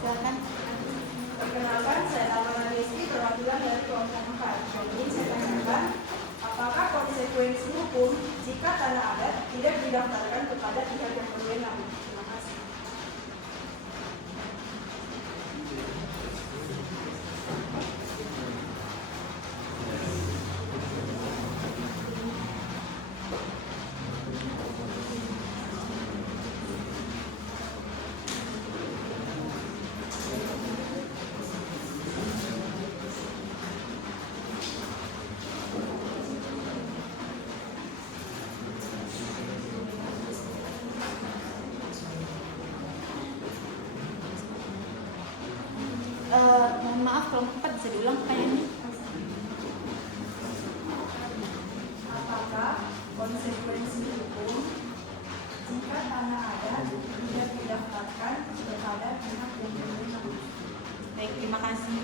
Silakan. Perkenalkan, saya Tamara Desti, perwakilan dari kelompok 4. Ini saya tanyakan, apakah konsekuensi hukum jika tanah adat tidak didaftarkan kepada pihak yang berwenang? Terima kasih. Mohon maaf, kelompok 4 bisa diulang pertanyaannya? Apakah konsekuensi hukum jika tanah adat tidak didaftarkan kepada pihak yang berwenang? Baik, terima kasih.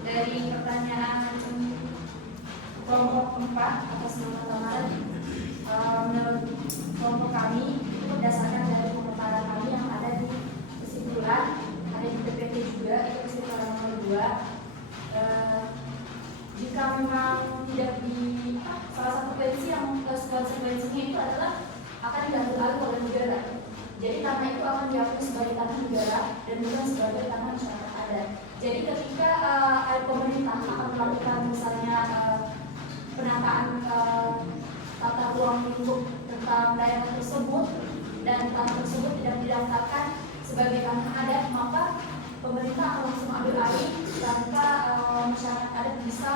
Dari pertanyaan kelompok 4 atas nama Tamara, menurut kelompok kami itu berdasarkan dari pemetaran kami yang ada di kesimpulan, ada di PPT juga, itu kesimpulan nomor 2. Jika memang tidak salah satu konsekuensinya itu adalah akan diambil alih oleh negara. Jadi tanah itu akan diakui sebagai tanah negara dan bukan sebagai tanah masyarakat adat. Jadi ketika pemerintah akan melakukan misalnya penataan tata ruang lingkup tentang daerah tersebut dan tanah tersebut tidak didaftarkan sebagai tanah adat, maka pemerintah akan langsung ambil alih tanpa masyarakat adat bisa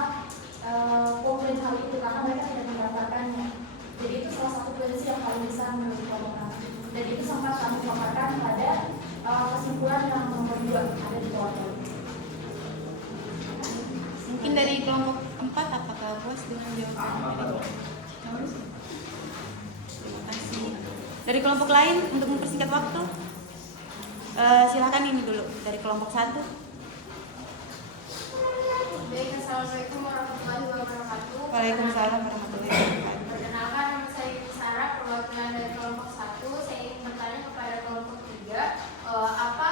komplain hal itu karena mereka tidak mendaftarkannya. Jadi itu salah satu kondisi yang paling besar menurut kelompok kami. Dan itu sempat kami paparkan pada kesimpulan yang nomor 2 ada di bawah. Mungkin dari kelompok 4 apakah puas dengan jawaban? Terima kasih. Dari kelompok lain untuk mempersingkat waktu, silakan ini dulu dari kelompok 1. Baik, assalamualaikum warahmatullahi wabarakatuh. Waalaikumsalam warahmatullahi wabarakatuh. Perkenalkan, nama saya Sarah, perwakilan dari kelompok 1. Saya ingin bertanya kepada kelompok 3, apa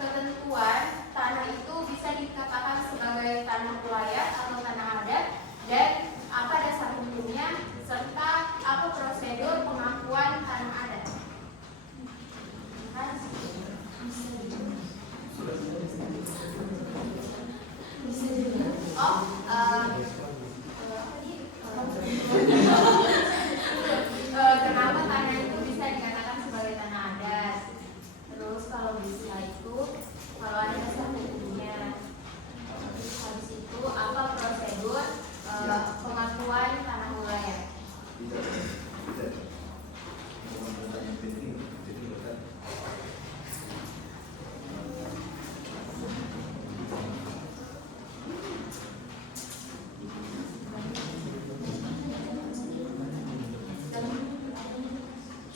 ketentuan tanah itu bisa dikatakan sebagai tanah ulayat atau tanah adat, dan apa dasar hukumnya, serta apa prosedur pengakuan tanah adat. Kenapa tanah itu bisa dikatakan sebagai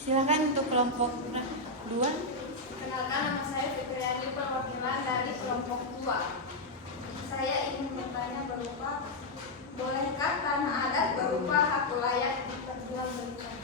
Silakan untuk kelompok 2. Kenalkan, nama saya Fitriani, perwakilan dari kelompok 2. Saya ingin bertanya berupa, bolehkah tanah adat berupa hak layak diperjualbelikan?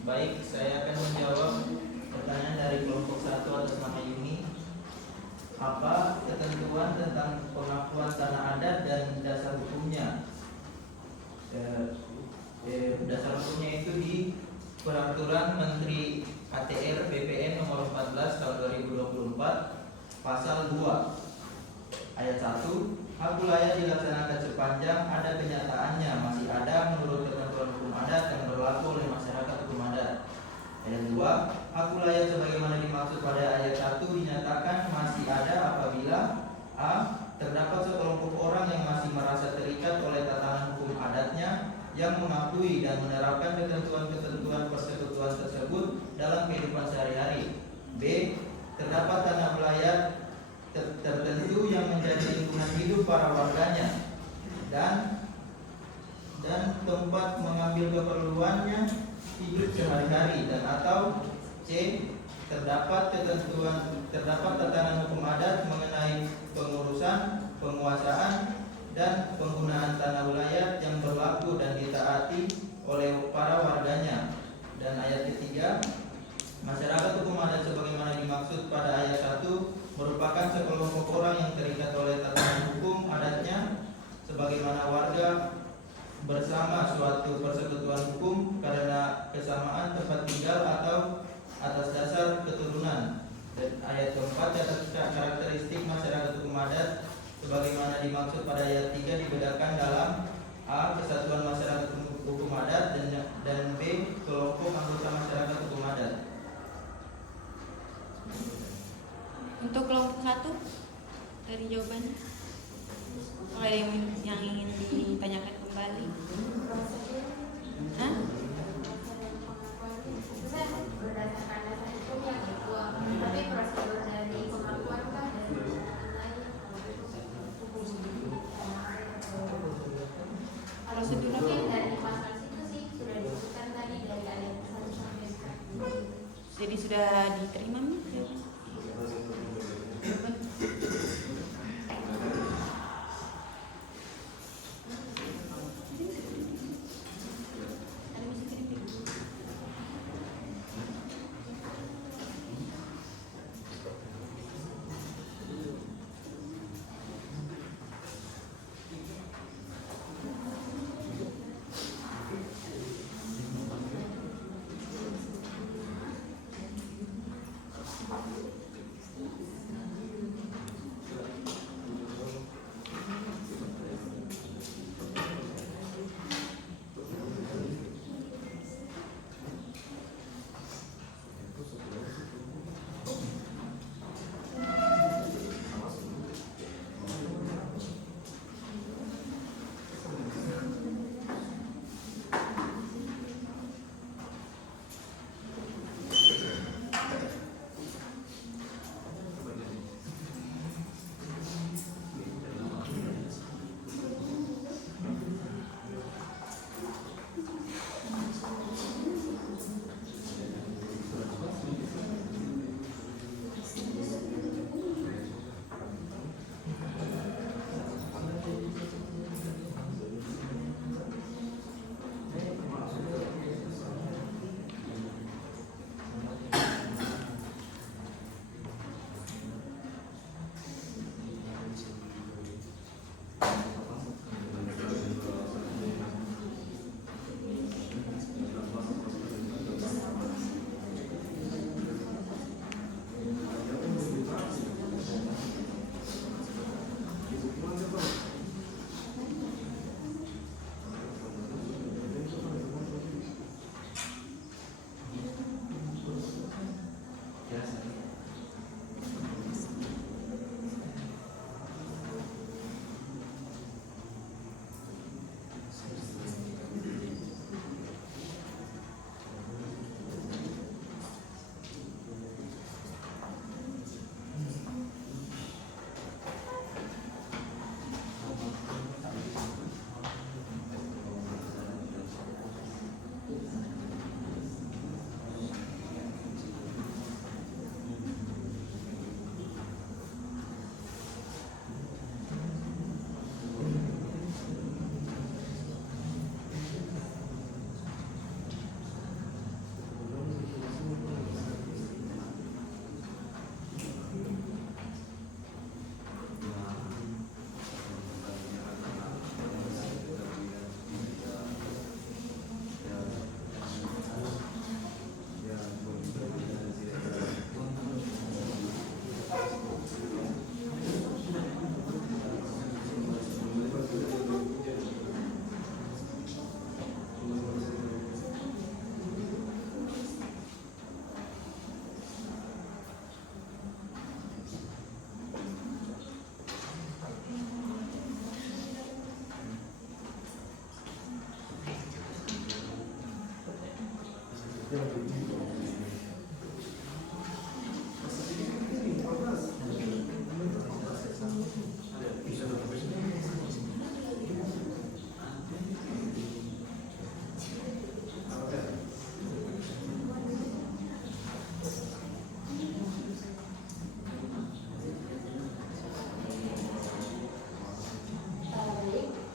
Baik, saya akan menjawab pertanyaan dari kelompok 1 atas nama Yuni. Apa ketentuan tentang pengakuan tanah adat dan dasar hukumnya? Dasar hukumnya itu di Peraturan Menteri ATR BPN nomor 14 tahun 2024 pasal 2 ayat 1, hak wilayah dilaksanakan sepanjang ada kenyataannya masih ada menurut ketentuan hukum adat yang berlaku oleh masyarakat hukum adat. Ayat 2, hak wilayah sebagaimana dimaksud pada ayat 1 dinyatakan masih ada apabila a. terdapat sekelompok orang yang masih merasa terikat oleh tatanan hukum adatnya yang mengakui dan menerapkan ketentuan-ketentuan persekutuan tersebut dalam kehidupan sehari-hari. B. terdapat tanah wilayah tertentu yang menjadi lingkungan hidup para warganya dan tempat mengambil keperluannya hidup sehari-hari, dan atau C. terdapat tatanan hukum adat mengenai pengurusan, penguasaan, dan penggunaan tanah wilayah yang berlaku dan ditaati oleh para warganya. Dan ayat ketiga, masyarakat hukum adat sebagaimana dimaksud pada ayat 1 merupakan sekelompok orang yang terikat oleh tatanan hukum adatnya sebagaimana warga bersama suatu persekutuan hukum karena kesamaan tempat tinggal atau atas dasar keturunan. Dan ayat keempat, karakteristik masyarakat hukum adat sebagaimana dimaksud pada ayat 3 dibedakan dalam A. kesatuan masyarakat hukum adat dan B. kelompok anggota masyarakat hukum adat. Untuk kelompok 1 dari jawabannya. Kalau ada yang ingin ditanyakan kembali? Hah? Berdasarkan dasar hukum yang itu, tapi prosedur dari pengakuan kan dari Prosedur apa? mungkin dari pasal situ sih sudah disebutkan tadi dari ayat 1 sampai 4. Jadi sudah diterima nih?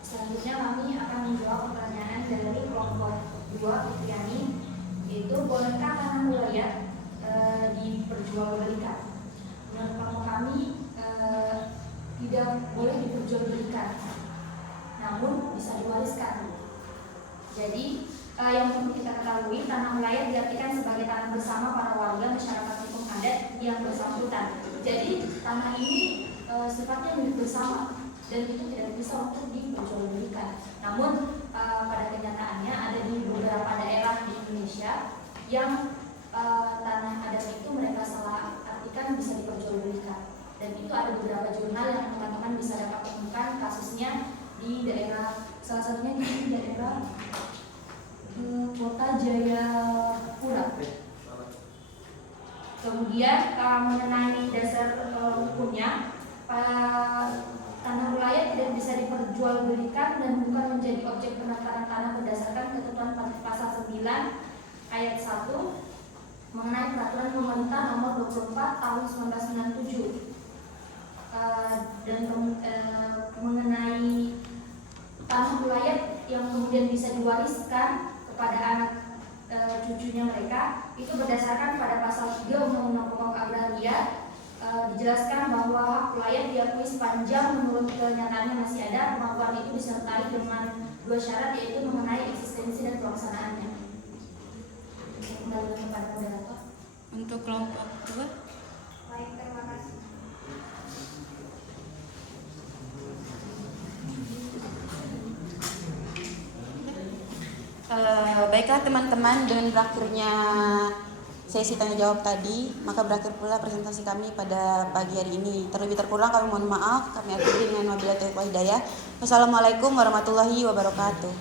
Selanjutnya kami akan menjawab pertanyaan dari kelompok 2, yakni yaitu bolehkah tanah wilayah diperjualbelikan? Menurut kelompok kami tidak boleh diperjualbelikan, namun bisa diwariskan. Jadi yang perlu kita ketahui, tanah wilayah diartikan sebagai tanah bersama para warga masyarakat hukum adat yang bersangkutan. Jadi tanah ini sifatnya milik bersama dan itu tidak bisa untuk diperjualbelikan. Namun pada kenyataannya ada di beberapa daerah di Indonesia yang tanah adat itu mereka salah artikan bisa diperjualbelikan. Dan itu ada beberapa jurnal yang teman-teman bisa dapat temukan kasusnya di daerah, salah satunya di daerah Kota Jayapura. Kemudian mengenai dasar hukumnya, tanah wilayah tidak bisa diperjualbelikan dan bukan menjadi objek pendaftaran tanah berdasarkan ketentuan pasal 9 ayat 1 mengenai peraturan pemerintah nomor 24 tahun 1997 dan mengenai tanah wilayah yang kemudian bisa diwariskan kepada anak cucunya mereka itu berdasarkan pada pasal 3 Undang-Undang Pokok Agraria. Dijelaskan bahwa hak wilayah diakui sepanjang menurut kenyataannya masih ada, pengakuan itu disertai dengan 2 syarat, yaitu mengenai eksistensi dan pelaksanaannya. Kembali kepada moderator. Untuk kelompok 2. Baik, terima kasih. Baiklah teman-teman, dengan berakhirnya sesi tanya jawab tadi, maka berakhir pula presentasi kami pada pagi hari ini. Terlebih terkurang kami mohon maaf, kami akhiri dengan wabillahi taufiq wal hidayah. Wassalamualaikum warahmatullahi wabarakatuh.